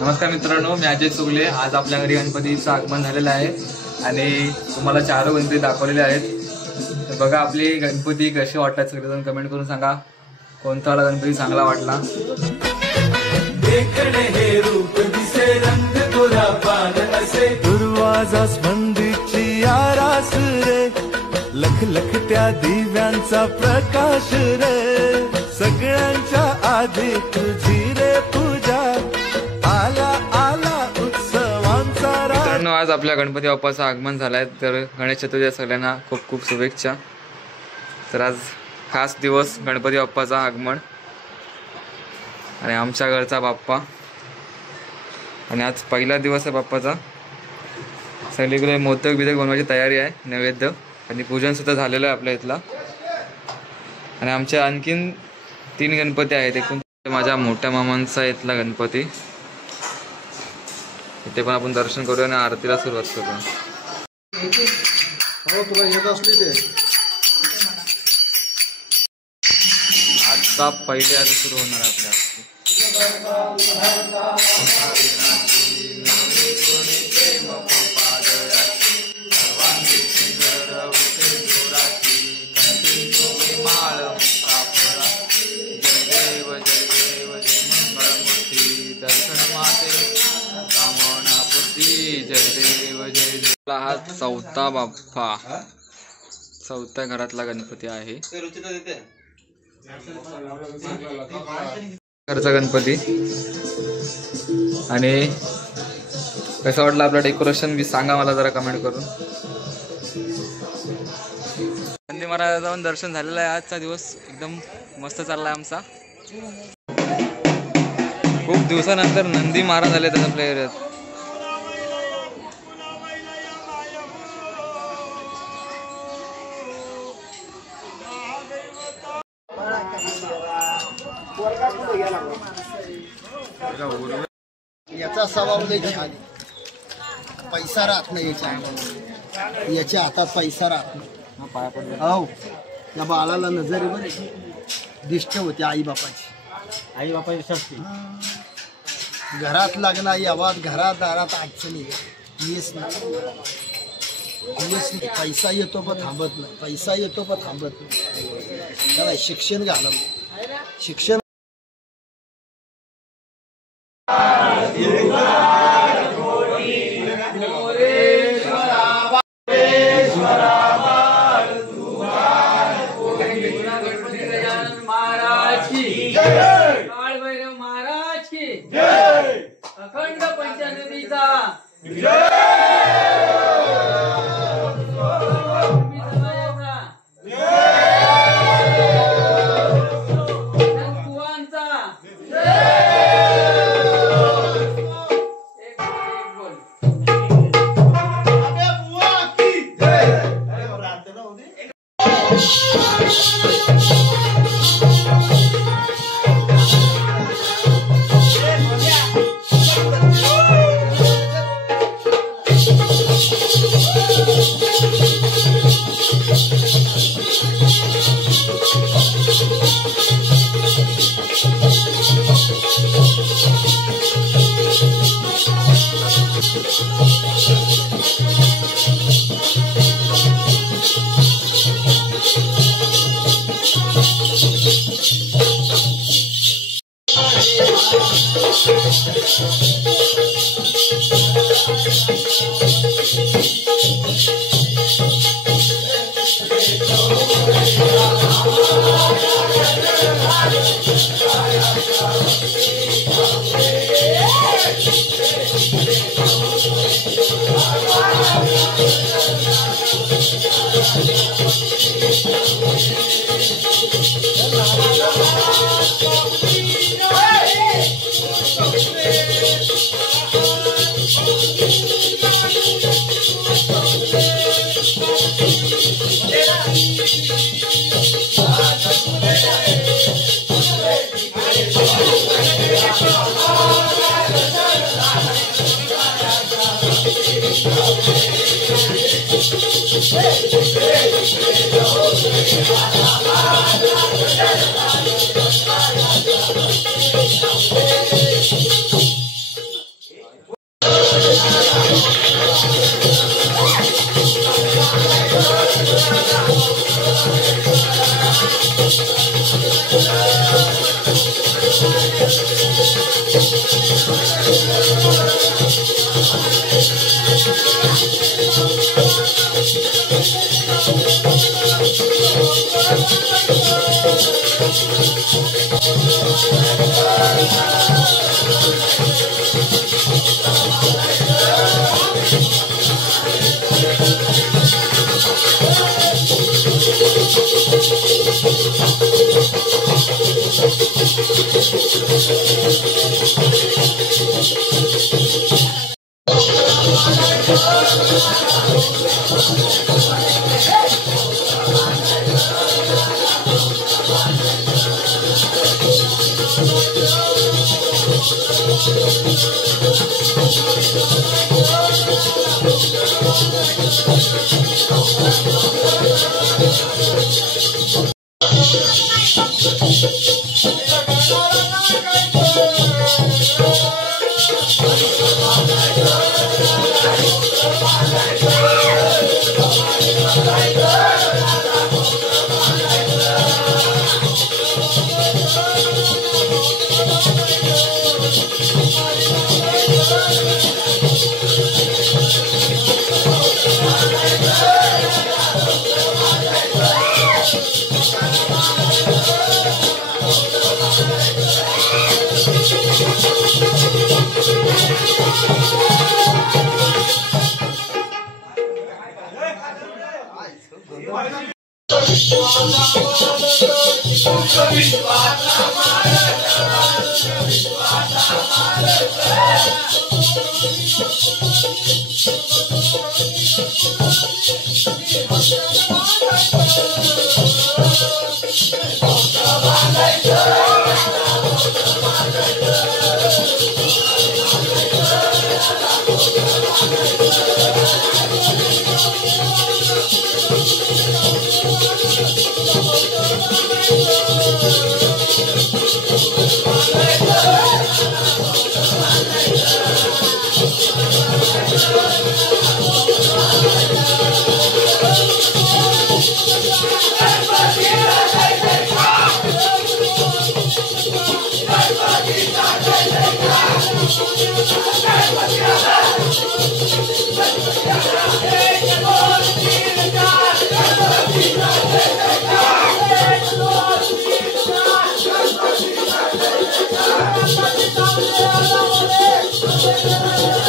नमस्कार मित्रांनो, मी अजय सुगले। आज आपल्या घरी गणपतीचं आगमन झालेलं आहे आणि तुम्हाला 4 गणपती दाखवलेले आहेत। तर बघा आपले गणपती कसे वाटतात, सगळेजण कमेंट करून सांगा कोणता वाला गणपती चांगला वाटला। देखणे हे रूप दिसे रंग तुला पान असे दुर्वाजा स्पंदीची आरास रे, लख लख त्या दिव्यांचा प्रकाश रे, सगळ्यांच्या आधी तुझी रे पूजा, आला आला उत्सवांचा मित्रांनो, आज आपल्या गणपती बाप्पाचं आगमन झालंय। तर गणेश चतुर्थी सगळ्यांना खूप खूप शुभेच्छा। तर आज खास दिवस गणपती बाप्पाचा आगमन आणि आमच्या घरचा बाप्पा, आणि आज पहिला दिवस आहे बाप्पाचा। सगळीकडे मोदक बिदक बनवायची तयारी आहे, नैवेद्य आणि पूजन सुद्धा झालेलं आहे आपल्या इथला। आणि आमच्या आणखीन 3 गणपती आहेत। एकूण माझ्या मोठ्या मामांचा इथला गणपती, इथे पण आपण दर्शन करूया आणि आरतीला सुरुवात करूया। तुला येत असली ते आता पहिले आधी सुरू होणार आहे आपल्या आरती। हा 4था बाप्पा, 4थ्या घरातला गणपती आहे। घरचा गणपती। आणि कसं वाटलं आपलं डेकोरेशन बी सांगा मला जरा कमेंट करून। नंदी महाराजाचं पण दर्शन झालेलं आहे। आजचा दिवस एकदम मस्त चाललाय आमचा। खूप दिवसानंतर नंदी महाराज आले तर आपल्या एरियात। याचा स्वभाव लय छान, पैसा राहत नाही याच्या हातात, पैसा राहत नाही। हो, या बाळाला नजरेवर दिष्ट होते आई बापाची शक्ती। घरात लग्न यावात, घरात दारात अडचणी येस नाही, पैसा येतो पण थांबत नाही, पैसा येतो पण थांबत नाही। त्याला शिक्षण घालव, शिक्षण महाराज की अखंड पंचनदीचा Thank you.